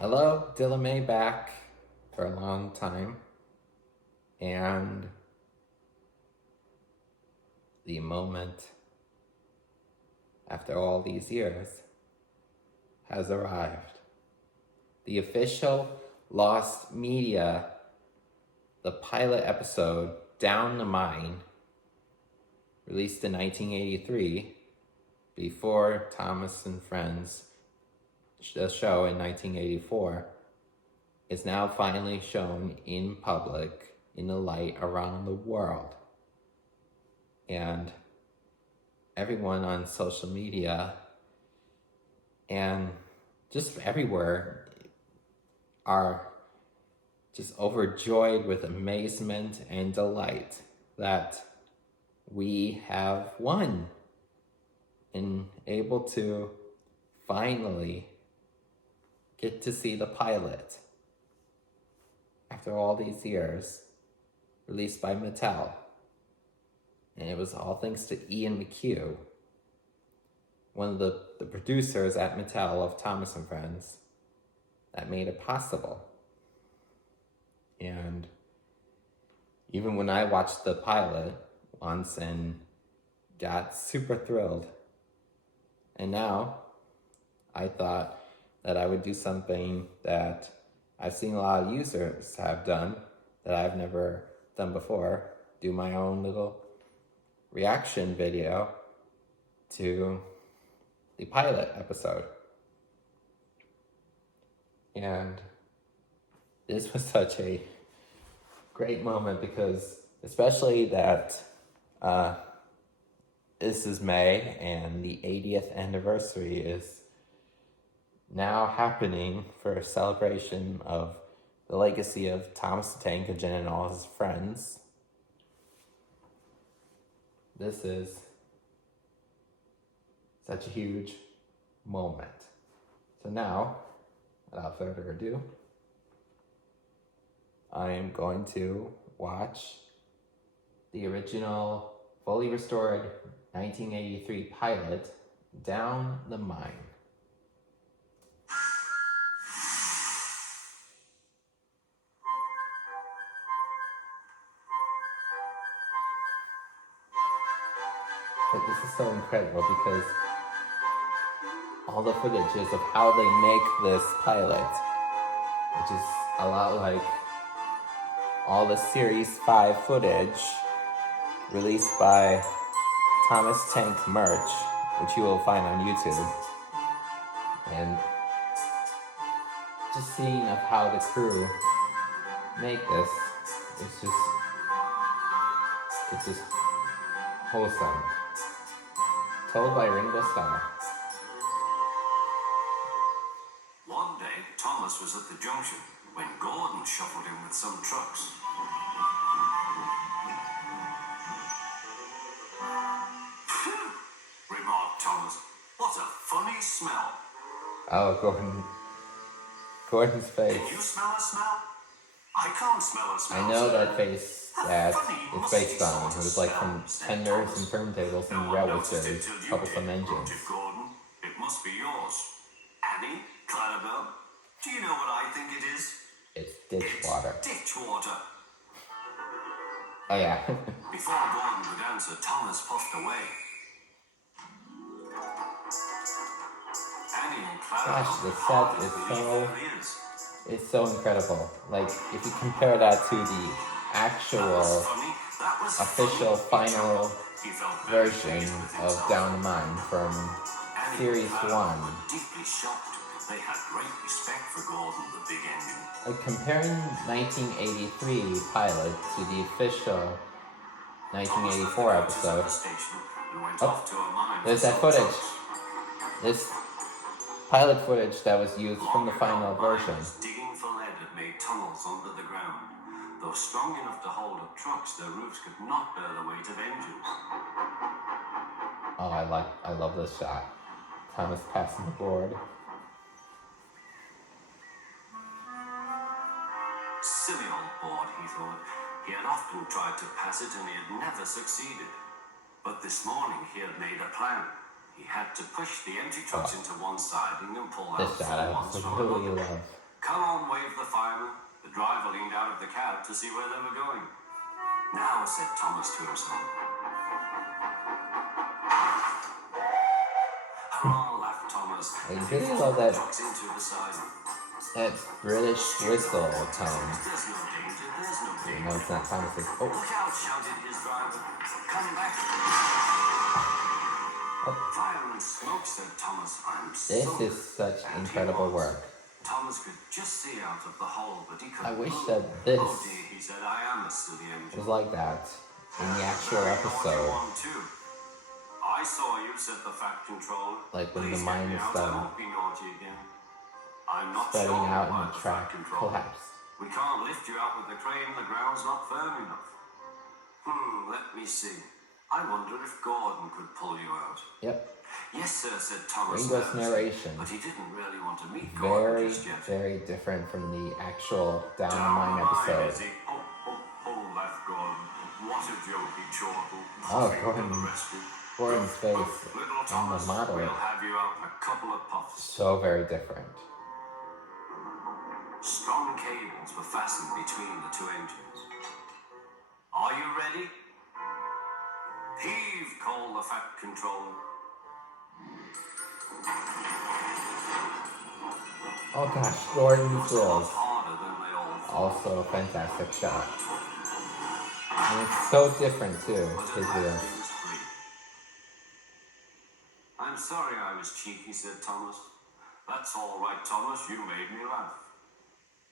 Hello, Dylan May back for a long time. And the moment after all these years has arrived. The official Lost Media, the pilot episode, Down the Mine, released in 1983, before Thomas and Friends, the show in 1984, is now finally shown in public, in the light around the world. And everyone on social media and just everywhere are just overjoyed with amazement and delight that we have won and able to finally get to see the pilot after all these years, released by Mattel. And it was all thanks to Ian McHugh, one of the producers at Mattel of Thomas and Friends, that made it possible. And even when I watched the pilot once and got super thrilled, and now I thought that I would do something that I've seen a lot of users have done that I've never done before, do my own little reaction video to the pilot episode. And this was such a great moment because, especially that this is May and the 80th anniversary is now happening for a celebration of the legacy of Thomas the Tank Engine and all his friends. This is such a huge moment. So now, without further ado, I am going to watch the original, fully restored 1983 pilot, Down the Mine. But this is so incredible because all the footages of how they make this pilot, which is a lot like all the Series 5 footage released by Thomas Tank Merch, which you will find on YouTube. And just seeing of how the crew make this, it's just wholesome. Told by Ringo Starr. One day, Thomas was at the junction when Gordon shuffled in with some trucks. Remarked Thomas, "What a funny smell." Oh, Gordon's face. Can you smell a smell? I can't smell a smell. I know that face that it's based on. It was like from tenders and turntables and railway series, Troublesome Engines. Gordon, it must be yours. Annie, Clarabelle, do you know what I think it is? It's ditch water. Ditch water. Oh yeah. Before Gordon could answer, Thomas puffed away. Annie and Clarabelle. Gosh, the set is so incredible. Like, if you compare that to the actual official final version of Down the Mine from Series 1. Deeply shocked. They had great respect for Gordon, the big engine. Like, comparing 1983 pilot to the official 1984 episode. Oh, there's that footage. This pilot footage that was used from the final version. Digging for lead had made tunnels under the ground. Though strong enough to hold up trucks, their roofs could not bear the weight of engines. Oh, I love this shot. Thomas passing the board. Silly old board, he thought. He had often tried to pass it and he had never succeeded. But this morning he had made a plan. He had to push the empty trucks into one side and then pull out This shot I full ones from really another. love. Come on, waved the fireman. The driver leaned out of the cab to see where they were going. Now, said Thomas to himself. Hurrah, laughed Thomas. I really love that Trucks into the side. that British whistle tone. There's no danger, there's no danger. No, it's not Thomas. It's, oh, Look out, shouted his driver. Come back. Fire and smoke, said Thomas. I'm this so... is such incredible work. Thomas could just see out of the hole, but he couldn't I wish move. that this Oh dear, he said, I am a silly angel. was like that in the actual Very naughty episode. one, too. I saw you, said the Fat Controller. Like when the Please mine get me is out, I won't be naughty again. I'm not Spreading sure out why and the the track Fat Controller. collapsed. We can't lift you out with the crane, the ground's not firm enough. Let me see. I wonder if Gordon could pull you out. Yep. Yes, sir, said Thomas. Ringo's narration. But he didn't really want to meet Gordon Very, just yet. very different from the actual Down the Down Mine the line, episode. is he? Laughed Gordon. What a jokey chortle. Oh, Puffing Gordon. to the rescue. Gordon's face Little on the Thomas, model. we'll have you out in a couple of puffs. So very different. Strong cables were fastened between the two engines. Are you ready? Heave, called the Fat Controller. Oh gosh, Gordon's It was a lot wheels. harder than they all thought. Also a fantastic shot. And it's so different too, But his at last wheels. he was free. I'm sorry I was cheeky, said Thomas. That's all right, Thomas. You made me laugh.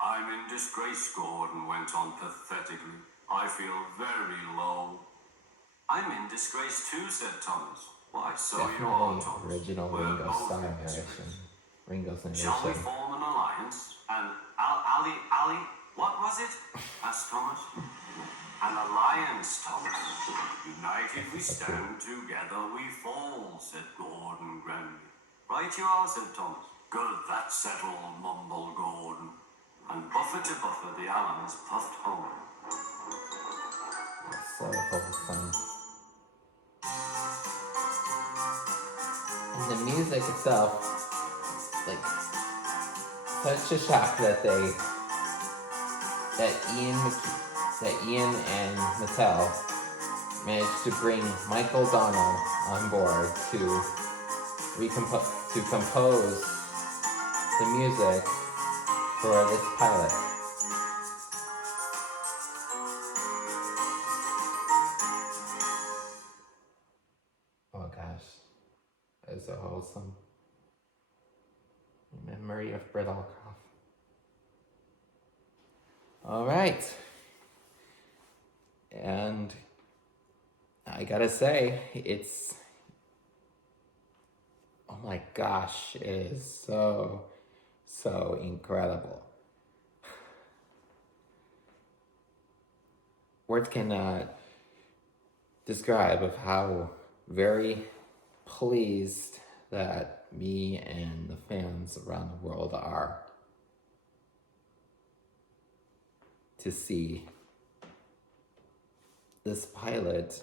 I'm in disgrace, Gordon went on pathetically. I feel very low. I'm in disgrace too, said Thomas. Why, so you are, Definitely Thomas. original We're Ringo both style in narration. disgrace. Ringo's Shall we narration. form an alliance? And Ali, what was it? Asked Thomas. An alliance, Thomas. United we stand, together we fall, said Gordon grandly. Right you are, said Thomas. Good, that's settled, mumbled Gordon. And buffer to buffer, the Allens puffed home. So wholesome. And the music itself, like, such a shock that Ian and Mattel managed to bring Mike O'Donnell on board to compose the music for this pilot. Oh gosh, that is so wholesome. In memory of Britt Alkoff. All right. And I gotta say, it's, oh my gosh, it is so incredible. Words cannot describe of how very pleased that me and the fans around the world are to see this pilot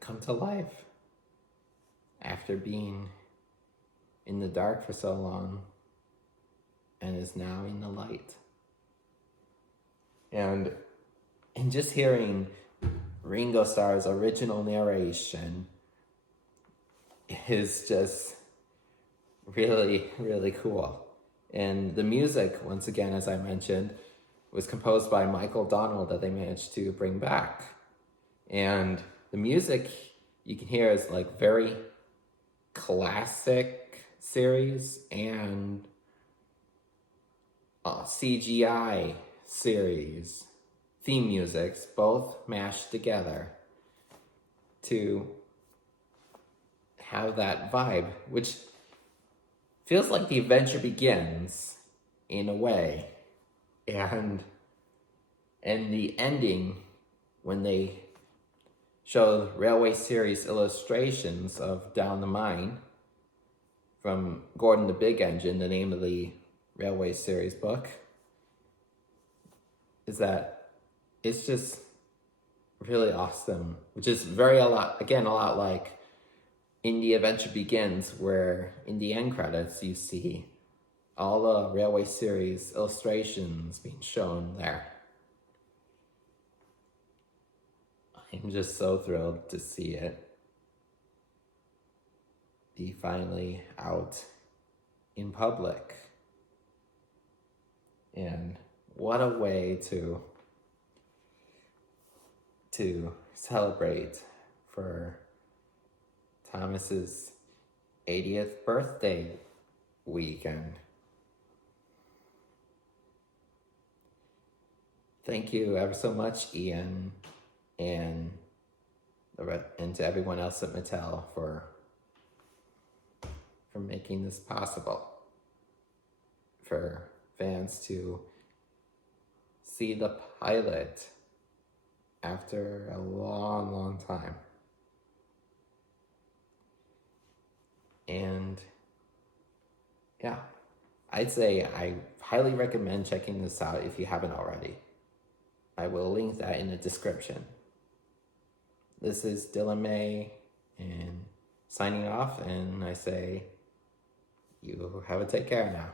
come to life after being in the dark for so long and is now in the light. And just hearing Ringo Starr's original narration is just really, really cool. And the music, once again, as I mentioned, was composed by Mike O'Donnell that they managed to bring back. And the music you can hear is like very classic series and CGI series theme musics, both mashed together to have that vibe, which feels like The Adventure Begins in a way. And the ending, when they show Railway Series illustrations of Down the Mine from Gordon the Big Engine, the name of the Railway Series book, is that it's just really awesome, which is a lot like in The Adventure Begins, where in the end credits you see all the Railway series illustrations being shown there. I'm just so thrilled to see it be finally out in public. And what a way to celebrate for Thomas's 80th birthday weekend. Thank you ever so much, Ian, and to everyone else at Mattel for making this possible for fans to see the pilot after a long, long time. And yeah, I'd say I highly recommend checking this out if you haven't already. I will link that in the description. This is Dylan May and signing off, and I say you have a take care now.